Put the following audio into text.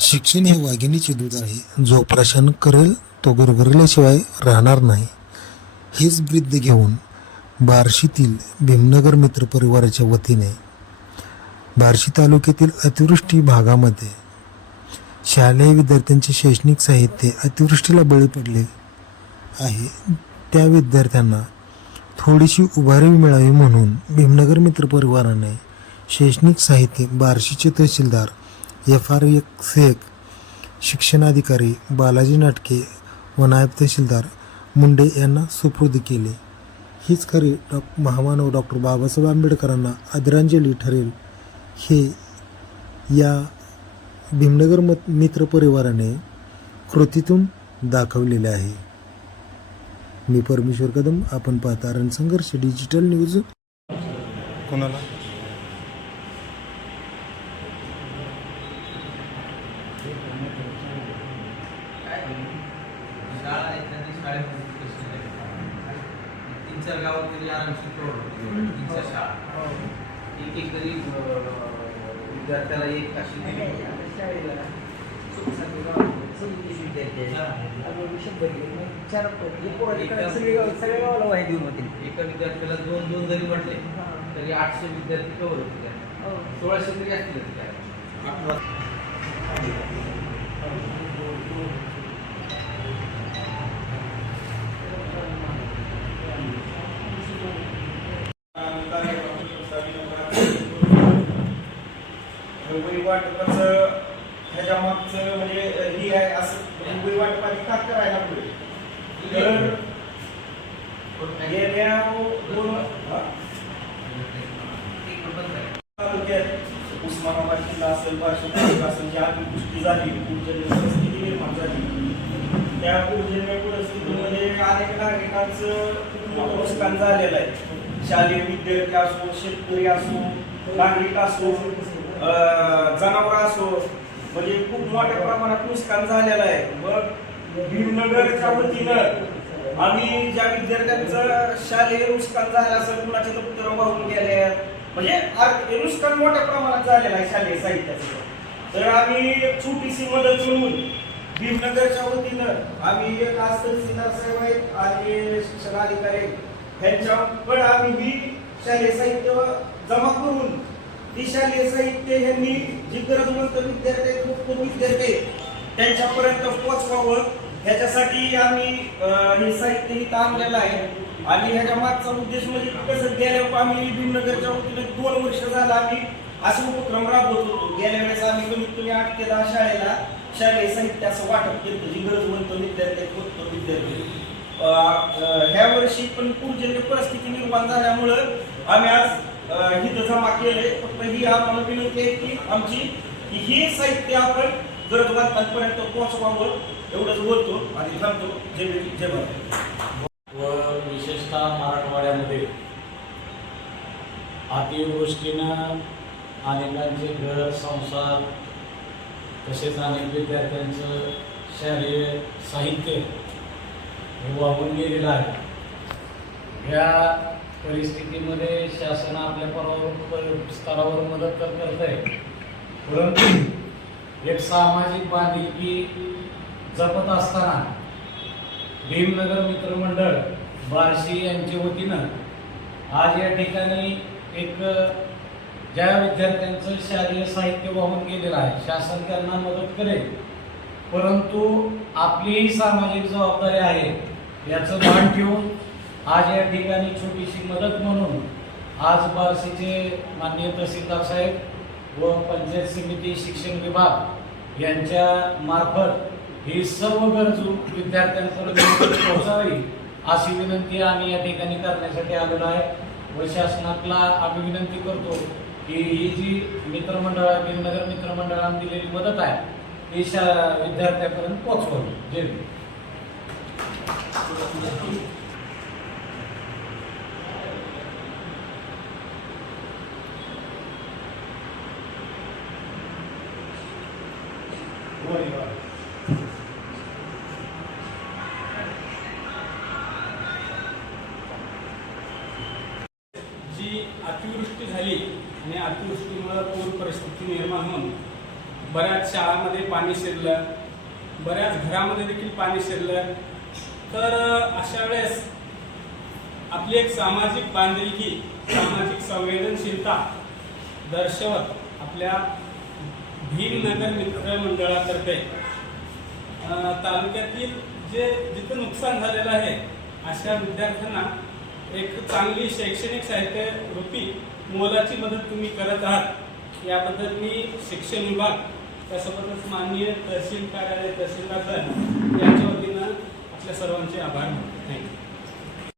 शिक्षण हे वाघिणीचे दूध आहे. जो प्रशासन करेल तो गरगरल्याशिवाय राहणार नाही. हेच ब्रिद्ध घेऊन बार्शीतील भीमनगर मित्र परिवाराच्या वतीने बार्शी तालुक्यातील अतिवृष्टी भागामध्ये शालेय विद्यार्थ्यांचे शैक्षणिक साहित्य अतिवृष्टीला बळी पडले आहे. त्या विद्यार्थ्यांना थोडीशी उभारी मिळावी म्हणून भीमनगर मित्र परिवाराने शैक्षणिक साहित्य बार्शीचे तहसीलदार एफ आर एक शेख शिक्षणाधिकारी बालाजी नाटके व नायब तहसीलदार मुंडे यांना सुपूर्द केले. हीच खरी डॉ महामानव डॉक्टर बाबासाहेब आंबेडकरांना आदरांजली ठरेल. हे या भीमनगर मत मित्र परिवाराने कृतीतून दाखवलेले आहे. मी परमेश्वर कदम आपण पाहता रणसंघर्ष डिजिटल न्यूज. कोणाला? शाळा आहे त्यांनी शाळेमध्ये. तीन चार गावात तरी आरामशीर होती. तीन चार शाळा एक एक तरी विद्यार्थ्याला एक अशी. एका विद्यार्थ्याला दोन दोन जरी म्हटले तरी आठशे विद्यार्थी कवर होते त्यात. सोळाशे तरी असतील त्यात. वाटपाचं ह्याच्या मागचं म्हणजे ही आहे असं म्हणजे मुंबई वाटपाची का करायला पुढे तर गेल्या दोन तालुक्यात उस्मानाबाद जिल्हा असेल बार्शी तालुका असेल ज्या अतिवृष्टी झाली पूरजन्य परिस्थिती निर्माण झाली त्या पूरजन्य परिस्थितीमध्ये म्हणजे अनेक नागरिकांचं खूप मोठं नुकसान झालेलं आहे. शालेय विद्यार्थी असो शेतकरी असो नागरिक असो जनावर असो म्हणजे खूप मोठ्या प्रमाणात नुकसान झालेलं आहे. मग भीमनगरच्या वतीनं आम्ही ज्या विद्यार्थ्यांचं शालेय नुकसान झालं असेल कुणाचे दप्तर वाहून गेले. म्हणजे आर- नुकसान मोठ्या प्रमाणात झालेलं आहे शालेय साहित्याचं. तर आम्ही एक छोटीशी मदत म्हणून भीमनगरच्या वतीनं आम्ही एक आज तहसीलदार साहेब आहेत आणि शिक्षण अधिकारी आहेत. पण आम्ही ही शालेय साहित्य जमा करून ती शालेय साहित्य यांनी जी गरजवंत विद्यार्थी आहेत, मुक्त विद्यार्थी आहेत, त्यांच्यापर्यंत पोहोचवावं. ह्याच्यासाठी आम्ही अं, हे साहित्य इथं आणलेलं आहे. आणि ह्याच्या मागचा उद्देश म्हणजे कसं गेल्या आम्ही भीमनगरच्या वतीने दोन वर्ष झालं आम्ही असे उपक्रम राबवत होतो. गेल्या वेळेस आम्ही कमीत कमी आठ ते दहा शाळेला शालेय साहित्य असं वाटप केलं जी गरजवंत विद्यार्थी आहेत, विद्यार्थी. ह्या वर्षी पण पूर्जन्य परिस्थिती निर्माण झाल्यामुळं आम्ही आज ही इथं जमा केलंय फक्त ही आम्हाला विनंती आहे की आमची हे साहित्य आपण गरजवंतांपर्यंत पोहोचवावं एवढंच बोलतो आणि थांबतो. जय जय भारत. व विशेषतः मराठवाड्यामध्ये अतिवृष्टीनं अनेकांचे घर संसार तसेच अनेक विद्यार्थ्यांचं शालेय साहित्य हे वाहून गेलेलं आहे. या परिस्थितीमध्ये शासन आपल्या परावर स्तरावर मदत तर करत आहे. परंतु एक सामाजिक बांधिलकी जपत असताना भीमनगर मित्रमंडळ बार्शी यांच्या वतीनं आज या ठिकाणी एक ज्या विद्यार्थ्यांचं शालेय साहित्य वाहून गेलेलं आहे शासन त्यांना मदत करेल. परंतु आपलीही सामाजिक जबाबदारी आहे याचं भान ठेवून आज या ठिकाणी छोटीशी मदत म्हणून आज बार्शीचे माननीय तहसीलदार साहेब व पंचायत समिती शिक्षण विभाग यांच्या मार्फत ही सर्व गरजू विद्यार्थ्यांपर्यंत पोहोचावी अशी विनंती आम्ही या ठिकाणी करण्यासाठी आलेलो आहे व शासनाला आम्ही विनंती करतो की ही जी मित्रमंडळ नगर मित्रमंडळाने दिलेली मदत आहे ही शा विद्यार्थ्यांपर्यंत पोहोचवावी. जय जी अतिवृष्टी झाली आणि अतिवृष्टीमुळे पूर परिस्थिती निर्माण होऊन बऱ्याच शाळांमध्ये पाणी शिरलं बऱ्याच घरामध्ये देखील पाणी शिरलं. तर अशा वेळेस आपली एक सामाजिक बांधिलकी सामाजिक संवेदनशीलता दर्शवत आपल्या भीमनगर मित्र मंडळातर्फे तालुक्यातील जे जिथं नुकसान झालेलं आहे अशा विद्यार्थ्यांना एक चांगली शैक्षणिक साहित्य रूपी मोलाची मदत तुम्ही करत आहात. याबद्दल मी शिक्षण विभाग त्यासोबतच माननीय तहसील कार्यालय तहसीलदार यांच्या वतीनं आपल्या सर्वांचे आभार मानतो. थँक्यू